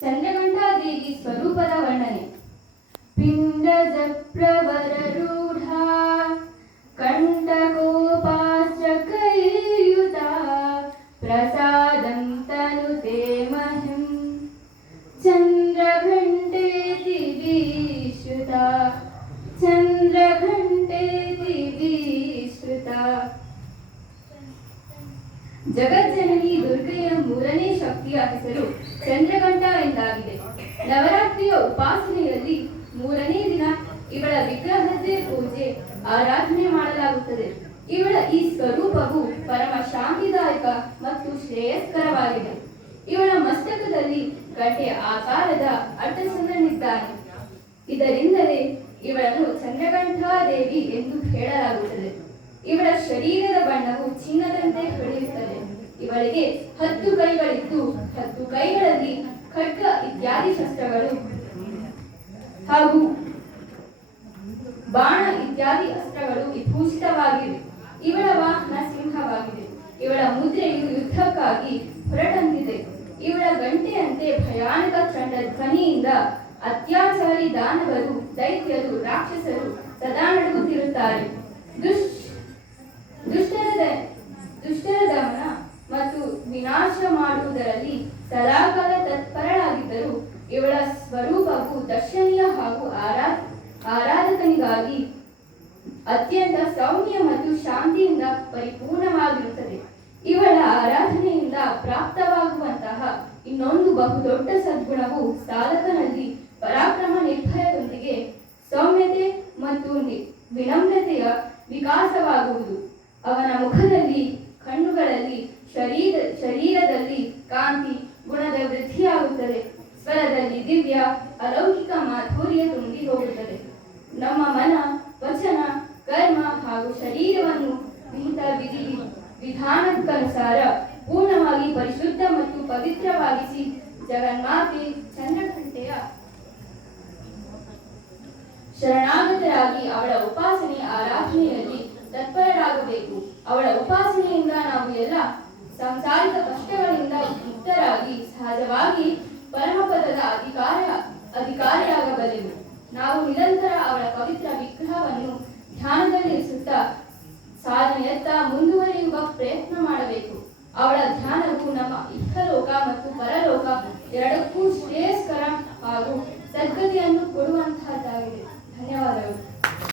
ಚಂದ್ರಘಂಟಾದೇವಿ ಸ್ವರೂಪದ ವರ್ಣನೆ ಪಿಂಡಜ ಪ್ರವರರೂಢ ಕಂಠಕೋಪಾಶ್ಚ ಕೈಯುತ ಪ್ರಸಾದಂ ತನುತೆ ಮಹಿಂ ಚಂದ್ರಘಂಟೇತಿ ವಿಶ್ರುತ ಚಂದ್ರಘಂಟೇತಿ ವಿಶ್ರುತ ಜಗಜ್ಜನನಿ ದುರ್ಗೆಯ ಮೂರನೇ ಶಕ್ತಿಯ ಹೆಸರು ಚಂದ್ರಘಂಟ ಎಂದಾಗಿದೆ. ನವರಾತ್ರಿಯ ಉಪಾಸನೆಯಲ್ಲಿ ಮೂರನೇ ದಿನ ಇವಳ ವಿಗ್ರಹದೇ ಪೂಜೆ ಆರಾಧನೆ ಮಾಡಲಾಗುತ್ತದೆ. ಇವಳ ಈ ಸ್ವರೂಪವು ಪರಮ ಶಾಂತಿದಾಯಕ ಮತ್ತು ಶ್ರೇಯಸ್ಕರವಾಗಿದೆ. ಇವಳ ಮಸ್ತಕದಲ್ಲಿ ಗಂಟೆ ಆಕಾರದ ಅಟ್ಟಸಂದನಿದ್ದಾನೆ. ಇದರಿಂದಲೇ ಇವಳನ್ನು ಚಂದ್ರಘಂಟಾದೇವಿ ಎಂದು ಹೇಳಲಾಗುತ್ತದೆ. ಇವಳ ಶರೀರದ ಬಣ್ಣವು ಚಿನ್ನದಂತೆ ಹೊಳೆಯುತ್ತದೆ. ಇವಳಿಗೆ ಹತ್ತು ಕೈಗಳಿದ್ದು, ಹತ್ತು ಕೈಗಳಲ್ಲಿ ಖಡ್ಗ ಇತ್ಯಾದಿ ಶಸ್ತ್ರಗಳು. ಹಾಗೂ ಬಾಣ ಇತ್ಯಾದಿ ಅಸ್ತ್ರಗಳು ವಿಭೂಷಿತವಾಗಿವೆ. ಇವಳ ವಾಹನ ಸಿಂಹವಾಗಿದೆ. ಇವಳ ಮುದ್ರೆಯು ಯುದ್ಧಕ್ಕಾಗಿ ಹೊರಟಂತಿದೆ. ಇವಳ ಗಂಟೆಯಂತೆ ಭಯಾನಕ ಚಂಡ ಧ್ವನಿಯಿಂದ ಅತ್ಯಾಚಾರಿ ದಾನವರು ದೈತ್ಯರು ರಾಕ್ಷಸರು ಸದಾಕಾಲ ತತ್ಪರಳಾಗಿದ್ದರು ಇವಳ ಸ್ವರೂಪವು ದರ್ಶನೀಯ ಹಾಗೂ ಆರಾ ಆರಾಧಕನಿಗಾಗಿ ಅತ್ಯಂತ ಸೌಮ್ಯ ಮತ್ತು ಶಾಂತಿಯಿಂದ ಪರಿಪೂರ್ಣವಾಗಿರುತ್ತದೆ. ಇವಳ ಆರಾಧನೆಯಿಂದ ಪ್ರಾಪ್ತವಾಗುವಂತಹ ಇನ್ನೊಂದು ಬಹುದೊಡ್ಡ ಸದ್ಗುಣವು ಸಾಧಕನಲ್ಲಿ ಪರಾಕ್ರಮ ನಿರ್ಭಯದೊಂದಿಗೆ ಸೌಮ್ಯತೆ ಮತ್ತು ವಿನಮ್ರತೆಯ ವಿಕಾಸವಾಗುವುದು. ಅವನ ಮುಖದಲ್ಲಿ, ಕಣ್ಣುಗಳಲ್ಲಿ ಶರೀರ ಶರೀರದಲ್ಲಿ ಅಲೌಕಿಕ ಮಾಧುರ್ಯ ತುಂಬಿ ಹೋಗುತ್ತದೆ. ನಮ್ಮ ಮನ, ವಚನ, ಕರ್ಮ ಹಾಗೂ ಶರೀರವನ್ನು ವಿಹಿತ ವಿಧಿ, ವಿಧಾನಕ್ಕನುಸಾರ ಪೂರ್ಣವಾಗಿ ಪರಿಶುದ್ಧ ಮತ್ತು ಪವಿತ್ರವಾಗಿಸಿ ಜಗನ್ಮಾತೆ ಚಂದ್ರಘಂಟೆಯ ಶರಣಾಗತರಾಗಿ ಅವಳ ಉಪಾಸನೆ ಆರಾಧನೆಯಲ್ಲಿ ತತ್ಪರರಾಗಬೇಕು. ಅವಳ ಉಪಾಸನೆಯಿಂದ ನಾವು ಎಲ್ಲ ಸಾಂಸಾರಿಕ ಕಷ್ಟಗಳಿಂದ ಮುಕ್ತರಾಗಿ ಸಹಜವಾಗಿ ಅಧಿಕಾರಿಯಾಗಬಲ್ಲೆವು. ನಾವು ನಿರಂತರ ಅವಳ ಪವಿತ್ರ ವಿಗ್ರಹವನ್ನು ಧ್ಯಾನದಲ್ಲಿರಿಸುತ್ತಾ ಸಾಧನೆಯತ್ತ ಮುಂದುವರಿಯುವ ಪ್ರಯತ್ನ ಮಾಡಬೇಕು. ಅವಳ ಧ್ಯಾನವು ನಮ್ಮ ಇಹಲೋಕ ಮತ್ತು ಪರಲೋಕ ಎರಡಕ್ಕೂ ಶ್ರೇಯಸ್ಕರ ಹಾಗೂ